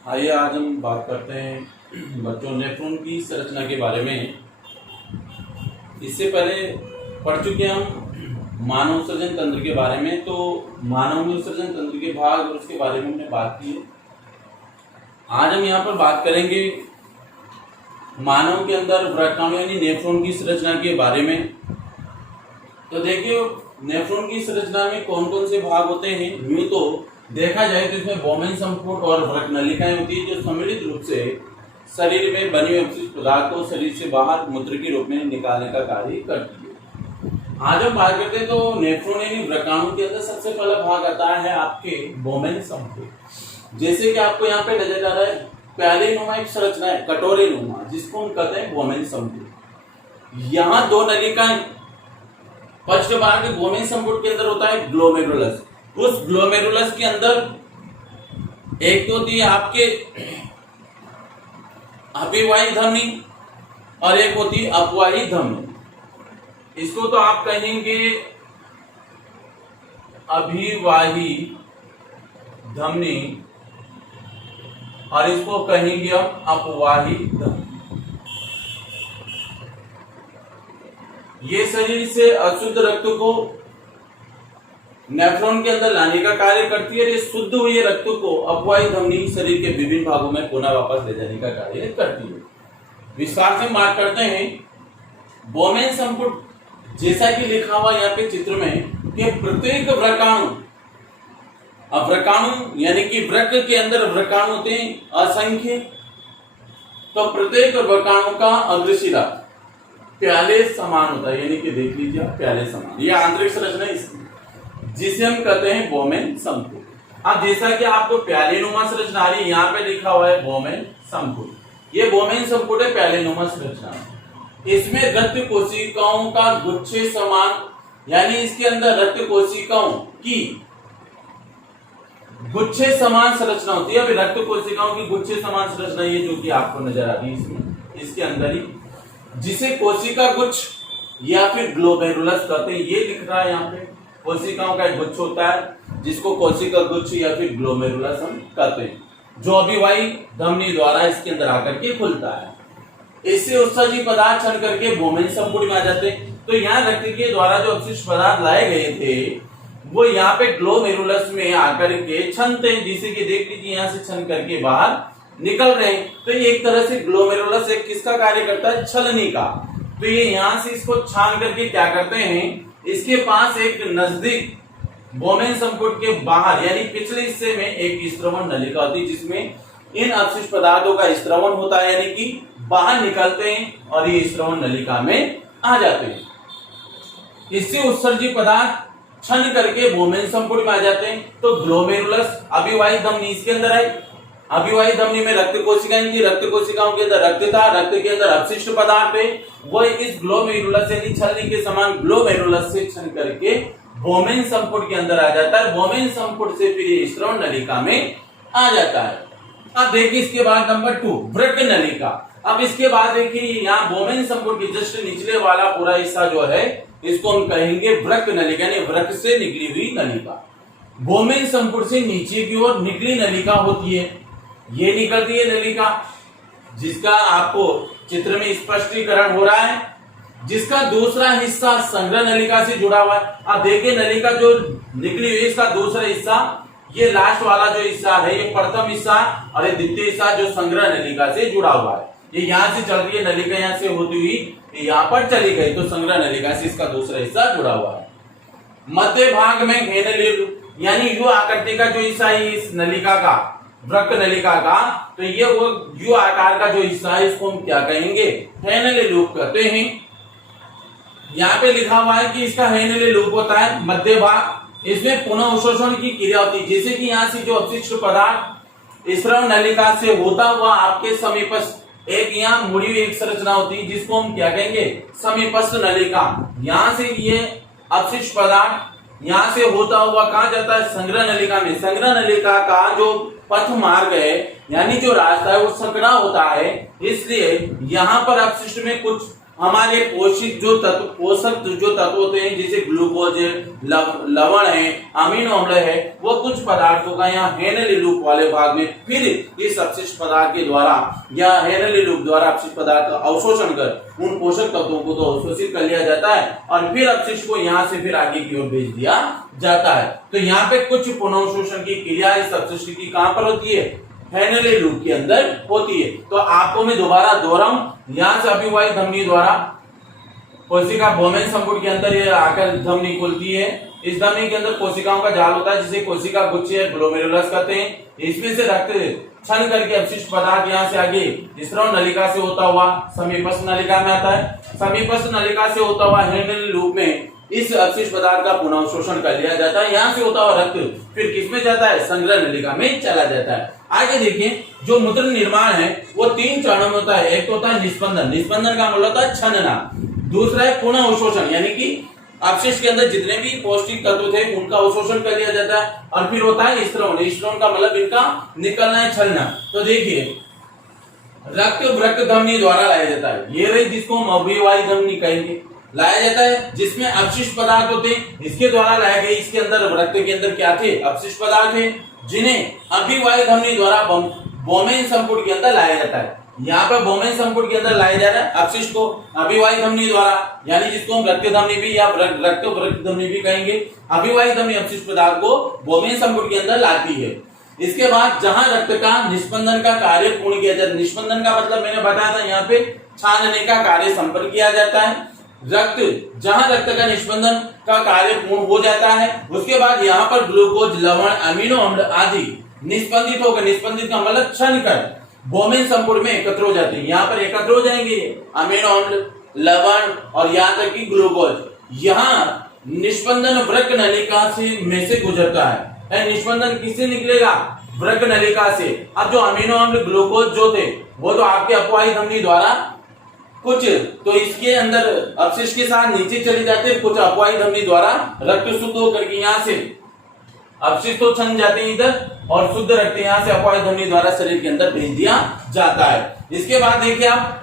आइए आज हम बात करते हैं बच्चों नेफ्रॉन की संरचना के बारे में। इससे पहले पढ़ चुके हम मानव सृजन तंत्र के बारे में, तो मानव सृजन तंत्र के भाग और उसके बारे में हमने बात की है। आज हम यहाँ पर बात करेंगे मानव के अंदर व्रकाणु यानी नेफ्रॉन की संरचना के बारे में। तो देखिए नेफ्रॉन की संरचना में कौन कौन से भाग होते हैं। यूं तो देखा जाए तो इसमें बोमेन संपुट और वृक्क नलिकाएं होती है जो सम्मिलित रूप से शरीर में बनी हुई अपशिष्ट पदार्थ को शरीर से बाहर मूत्र के रूप में निकालने का कार्य करती है। आज हम बात करते हैं तो नेफ्रॉन यानी व्रकाणु के अंदर सबसे पहला भाग आता है आपके बोमेन संपुट। जैसे कि आपको यहाँ पे नजर आ रहा है प्याले नुमा एक संरचना है, कटोरे नुमा, जिसको हम कहते हैं बोमेन संपुट। यहाँ दो नलिकाएं, फर्स्ट भाग बोमेन संपुट के अंदर होता है ग्लोमेरुलस। उस ग्लोमेरुलस के अंदर एक तो होती है आपके अभिवाही धमनी और एक होती है अपवाही धमनी। इसको तो आप कहेंगे अभिवाही धमनी और इसको कहेंगे हम अपवाही धमनी। ये शरीर से अशुद्ध रक्त को नेफ्रॉन के अंदर लाने का कार्य करती है और ये शुद्ध हुए रक्त को अपवाही धमनी शरीर के विभिन्न भागों में पुनः वापस ले जाने का कार्य करती है। विस्तार से बात करते हैं बोमेन संपुट। जैसा कि लिखा हुआ यहाँ पे चित्र में कि प्रत्येक व्रकाणु, अब व्रकाणु यानी कि वृक्क के अंदर व्रकाणु होते हैं असंख्य। तो प्रत्येक व्रकाणु का अग्रशिरा प्याले समान होता है, यानी कि देख लीजिए प्याले समान। यह आंतरिक संरचना है इसकी, जिसे हम कहते हैं बोमेन संपुट। अब जैसा कि आपको प्यालेनुमा संरचना आ रही है, यहाँ पे लिखा हुआ है बोमेन संपुट। ये बोमेन संपुट है प्यालेनुमा संरचना। इसमें रक्त कोशिकाओं का गुच्छे समान, यानी इसके अंदर रक्त कोशिकाओं की गुच्छे समान संरचना होती है। अभी रक्त कोशिकाओं की गुच्छे समान संरचना ये जो कि आपको नजर आ रही है इसमें, इसके अंदर ही, जिसे कोशिका गुच्छ या फिर ग्लोमेरुलस कहते हैं। ये लिख रहा है यहाँ पे कोशिकाओं का एक गुच्छ होता है जिसको कोशिका गुच्छ या फिर ग्लोमेरुलस हम कहते हैं, जो अभिवाही धमनी द्वारा इसके अंदर आकर के खुलता है। इससे उत्सर्जित पदार्थ छन करके बोमेन संपुट में आ जाते हैं। तो यहाँ रक्त के द्वारा जो अपशिष्ट पदार्थ लाए गए थे वो यहाँ पे ग्लोमेरुलस में आकर के छनते हैं, जिसे कि देख लीजिए यहाँ से छन करके बाहर निकल रहे हैं। तो ये एक तरह से ग्लोमेरुलस एक किसका कार्य करता है, छलनी का। तो ये यहाँ से इसको छान करके क्या करते हैं, इसके पास एक नजदीक बोमेन संपुट के बाहर यानी पिछले हिस्से में एक स्त्रवण नलिका होती है, जिसमें इन अपशिष्ट पदार्थों का स्त्रवण होता है, यानी कि बाहर निकलते हैं और ये स्त्रवण नलिका में आ जाते हैं। इससे उत्सर्जित पदार्थ छन करके बोमेन संपुट में आ जाते हैं। तो ग्लोमेरुलस अभिवाही धमनी इसके अंदर आई। अभिवाही धमनी में रक्त कोशिकाएं थी, रक्त कोशिकाओं के अंदर रक्त था, रक्त के अंदर अपशिष्ट पदार्थ थे, वो इस ग्लोमेरुलस यानी छलनी के समान ग्लोमेरुलस से छन करके बोमेन संपुट के अंदर आ जाता है। बोमेन संपुट से फिर ये स्त्रवण नलिका में आ जाता है। अब देखिए इसके बाद नंबर 2 वृक्क नलिका। अब इसके बाद देखिए यहाँ बोमेन संपुट के जस्ट निचले वाला पूरा हिस्सा जो है इसको हम कहेंगे वृक्क नलिका, यानी वृक्क से निकली हुई नलिका। बोमेन संपुट से नीचे की ओर निकली नलिका होती है, ये निकलती है नलिका, जिसका आपको चित्र में स्पष्टीकरण हो रहा है, जिसका दूसरा हिस्सा संग्रह नलिका से जुड़ा हुआ है। अब देखिए नलिका जो निकली हुई इसका दूसरा हिस्सा, ये लास्ट वाला जो हिस्सा है ये प्रथम हिस्सा और ये द्वितीय हिस्सा जो संग्रह नलिका से जुड़ा हुआ है। ये यहाँ से चल रही है नलिका, यहाँ से होती हुई यहाँ पर चली गई, तो संग्रह नलिका से इसका दूसरा हिस्सा जुड़ा हुआ है। मध्य भाग में घेनली यानी यू आकृति का जो हिस्सा है इस नलिका का, वृक्क नलिका का, तो ये वो यू आकार का जो हिस्सा है इसको हम क्या कहेंगे, हेनली लूप कहते हैं। यहाँ पे लिखा हुआ है कि इसका हेनली लूप होता है मध्य भाग। इसमें पुनः अवशोषण की क्रिया होती है, जैसे कि यहाँ से जो अपशिष्ट पदार्थ स्त्रवण नलिका से होता हुआ आपके समीपस्थ एक यहाँ मुड़ी हुई एक संरचना होती है जिसको हम क्या कहेंगे, समीपस्थ नलिका। यहाँ से ये अपशिष्ट पदार्थ यहाँ से होता हुआ कहाँ जाता है, संग्रह नलिका में। संग्रह नलिका का जो पथ मार्ग है यानी जो रास्ता है वो संकरा होता है, इसलिए यहाँ पर अपशिष्ट में कुछ हमारे पोषक जो तत्व होते हैं जैसे ग्लूकोज है, लवण है, अमीनो अम्ल है, वो कुछ पदार्थों का यहाँ हेनली लूप वाले भाग में फिर इस अपशिष्ट पदार्थ के द्वारा या हेनली लूप द्वारा अपशिष्ट पदार्थ का अवशोषण कर उन पोषक तत्वों को तो अवशोषित कर लिया जाता है और फिर अपशिष्ट को यहाँ से फिर आगे की ओर भेज दिया जाता है। तो यहाँ पे कुछ पुनःअवशोषण की क्रिया इस अपशिष्ट की कहां पर होती है? हेनली लूप के अंदर होती है। तो आपको मैं दोबारा दोहराऊं, यहां से अभिवाही धमनी द्वारा कोशिका बोमेन संपुट के अंदर ये आकर धमनी खुलती है। इस धमनी के अंदर कोशिकाओं का जाल होता है जिसे कोशिका गुच्छ या ग्लोमेरुलस कहते हैं। इसमें से रक्त छन करके अपशिष्ट पदार्थ यहाँ से आगे स्राव नलिका से होता हुआ समीपस्थ नलिका में आता है। समीपस्थ नलिका से होता हुआ हेनली लूप में इस अपशिष्ट पदार्थ का पुनः अवशोषण कर लिया जाता है। यहाँ से होता हुआ रक्त फिर किसमें जाता है? संग्रह नलिका में चला जाता है। आगे देखिए, जो मूत्र निर्माण है वो 3 चरणों में होता है। एक तो होता है निस्पंदन, निस्पंदन का मतलब होता है छनना। दूसरा है पुनः अवशोषण, यानी कि अपशिष्ट के अंदर जितने भी पौष्टिक तत्व थे उनका अवशोषण कर लिया जाता है। और फिर होता है स्त्रवण, स्त्रवण का मतलब इनका निकलना है, छलना। तो देखिए, रक्त वृक्क धमनी द्वारा लाया जाता है। ये रही जिसको हम अभिवाही धमनी कहेंगे, लाया जाता है जिसमें अपशिष्ट पदार्थ होते हैं, इसके द्वारा लाया गया। इसके अंदर रक्त के अंदर क्या थे? अपशिष्ट पदार्थ थे जिन्हें अभिवाही धमनी द्वारा बोमेन संपुट के अंदर लाया जाता है। यहाँ पर बोमेन संपुट के अंदर लाया जा रहा है अपशिष्ट को अभिवाही धमनी द्वारा, यानी जिसको हम रक्त धमनी भी या रक्त वृक्क धमनी भी कहेंगे। अभिवाही धमनी अपशिष्ट पदार्थ को बोमेन संपुट के अंदर लाती है। इसके बाद जहां रक्त का निस्पंदन का कार्य पूर्ण किया जाता है, निस्पंदन का मतलब मैंने बताया था, यहाँ पे छानने का कार्य संपन्न किया जाता है। जहां रक्त का निस्पंदन का कार्य पूर्ण हो जाता है, उसके बाद यहाँ पर ग्लूकोज, लवण, अमीनो अम्ल आदि निस्पंदित होकर, निस्पंदित का मतलब छन कर बोमेन संपुट में एकत्र हो जाते हैं। यहाँ पर एकत्र हो जाएंगे अमीनो अम्ल, लवण और यहाँ तक कि ग्लूकोज। यहाँ निस्पंदन वृक्क नलिका में से गुजरता है। निस्पंदन किससे निकलेगा? वृक्क नलिका से। अब जो अमीनो अम्ल, ग्लूकोज जो थे वो तो आपके अपवाही धमनी द्वारा कुछ तो इसके अंदर अपशिष्ट के साथ नीचे चले जाते हैं, कुछ अपवाही धमनी द्वारा रक्त शुद्ध होकर के यहाँ से अपशिष्ट तो छन जाते हैं इधर, और शुद्ध रक्त यहाँ से अपवाही धमनी द्वारा शरीर के अंदर भेज दिया जाता है। इसके बाद देखिए आप,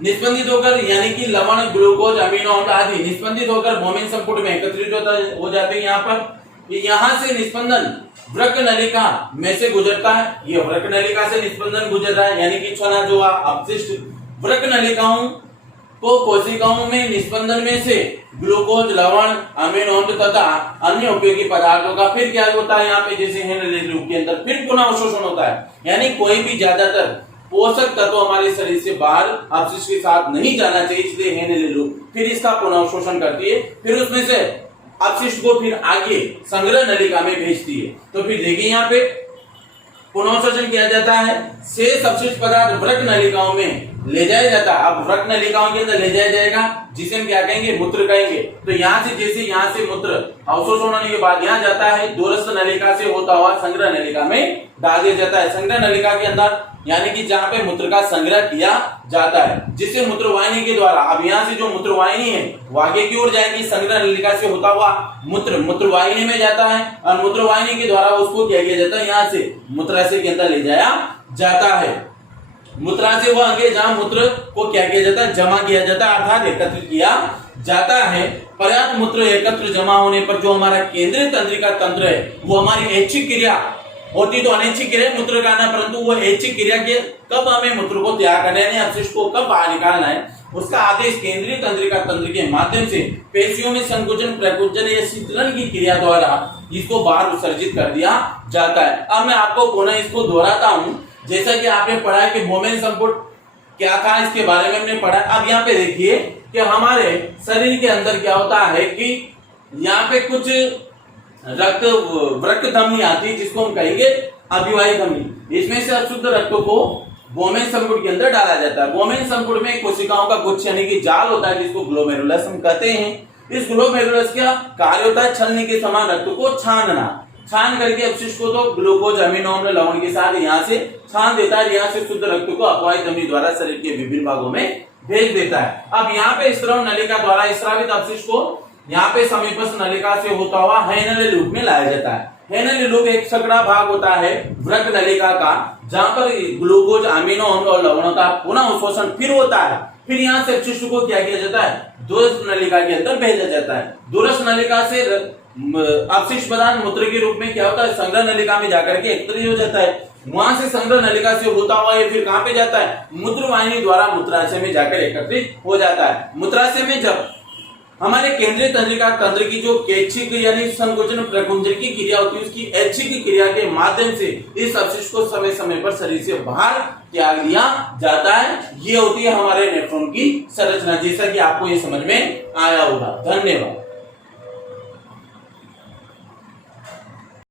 निस्पंदित होकर यानी कि लवण, ग्लूकोज, अमीनो अम्ल आदि निस्पंदित होकर बोमेन संपुट में एकत्रित हो जाते हैं। यहाँ पर यहाँ से निस्पंदन वृक्क नलिका में से गुजरता है। ये वृक्क नलिका से निस्पंदन गुजर रहा है, यानी कि छना जो अपशिष्ट वृक्क नलिकाओं को कोशिकाओं में निस्पंदन में से ग्लूकोज, लवण, अमीनो अम्ल तथा अन्य उपयोगी पदार्थों का फिर क्या होता है? यहाँ पे जैसे हेनली लूप के अंदर फिर पुनः अवशोषण होता है, यानी कोई भी ज्यादातर पोषक तत्व हमारे शरीर से बाहर अपशिष्ट के साथ नहीं जाना चाहिए, इसलिए हेनली लूप फिर इसका पुनः अवशोषण करती है, फिर उसमें से अपशिष्ट को फिर आगे संग्रह नलिका में भेजती है। तो फिर देखिए यहाँ पे पुनःअवशोषण किया जाता है, शेष अपशिष्ट पदार्थ वृक्क नलिकाओं में ले जाया जाता है। अब वृक्क नलिकाओं के अंदर ले जाया जाएगा जिसे हम क्या कहेंगे? मूत्र कहेंगे। तो यहाँ से जैसे यहाँ से मूत्र अवशोषण होने के बाद यहाँ जाता है, दूरस्थ नलिका से होता हुआ संग्रह नलिका में डाल दिया जाता है। संग्रह नलिका के अंदर यानी कि जहाँ पे मूत्र का संग्रह किया जाता है, जिससे मूत्रवाहिनी के द्वारा, अब यहाँ से जो मूत्रवाहिनी है वो आगे की ओर जाएगी, संग्रह नलिका से होता हुआ मूत्रवाहिनी में जाता है और मूत्रवाहिनी के द्वारा उसको क्या किया जाता है? यहाँ से मूत्राशय के अंदर ले जाया जाता है। मूत्राशय वो आगे जहाँ मूत्र को क्या किया जाता है? जमा किया जाता है, अर्थात एकत्रित किया जाता है। पर्याप्त मूत्र एकत्र जमा होने पर जो हमारा केंद्रीय तंत्रिका तंत्र है वो हमारी ऐच्छिक क्रिया होती, तो अनैच्छिक क्रिया मूत्र का ना, परंतु वो ऐच्छिक क्रिया के कब हमें मूत्र को त्याग करना है, अपशिष्ट को कब बाहर निकालना है, उसका आदेश केंद्रीय तंत्रिका तंत्र के माध्यम से पेशियों में संकुचन, प्रकुंचन या शीतलन की क्रिया द्वारा इसको बाहर उत्सर्जित कर दिया जाता है। अब मैं आपको पुनः इसको दोहराता हूँ। जैसा कि आपने पढ़ा है कि बोमेन संपुट क्या था, इसके बारे में हमने पढ़ा। अब यहाँ पे देखिए कि हमारे शरीर के अंदर क्या होता है कि यहाँ पे कुछ रक्त वृक्क धमनी आती है जिसको हम कहेंगे अभिवाही धमनी। इसमें से अशुद्ध रक्त को बोमेन संपुट के अंदर डाला जाता है। बोमेन संपुट में कोशिकाओं का गुच्छ यानी कि जाल होता है जिसको ग्लोमेरुलस हम कहते हैं। इस ग्लोमेरुलस का कार्य होता है छलनी के समान रक्त को छानना। छान करके अपशिष्ट को तो ग्लूकोज, अमीनो अम्ल, लवण के साथ यहाँ से छान देता है, यहाँ से शुद्ध रक्त को अपवाही धमनी द्वारा शरीर के विभिन्न भागों में भेज देता है। अब यहाँ पे स्राव नलिका द्वारा स्रावित अपशिष्ट को यहाँ पे समीपस्थ नलिका से होता हुआ हेनली लूप में लाया जाता है। हेनली लूप एक सकड़ा भाग होता है वृक्क नलिका का, जहाँ पर ग्लूकोज, अमीनो अम्ल और लवणों का पुनः अवशोषण फिर होता है। फिर यहाँ से अपशिष्ट को क्या किया जाता है, दूरस्थ नलिका के अंदर भेजा जाता है। दूरस्थ नलिका से अपशिष्ट पदार्थ मूत्र के रूप में क्या होता है, संग्रह नलिका में जाकर के एकत्रित हो जाता है। वहां से संग्रह नलिका से होता हुआ ये फिर कहां पे जाता है, मूत्र वाहिनी द्वारा मूत्राशय में जाकर एकत्रित हो जाता है। मूत्राशय में जब हमारे केंद्रीय तंत्रिका तंत्र की जो कैच्छिक यानी संकोचन प्रकुंचन की क्रिया होती है, उसकी ऐच्छिक क्रिया के माध्यम से इस अपशिष्ट को समय समय पर शरीर से बाहर त्याग दिया जाता है। ये होती है हमारे नेफ्रॉन की संरचना, जैसा कि आपको ये समझ में आया होगा। धन्यवाद।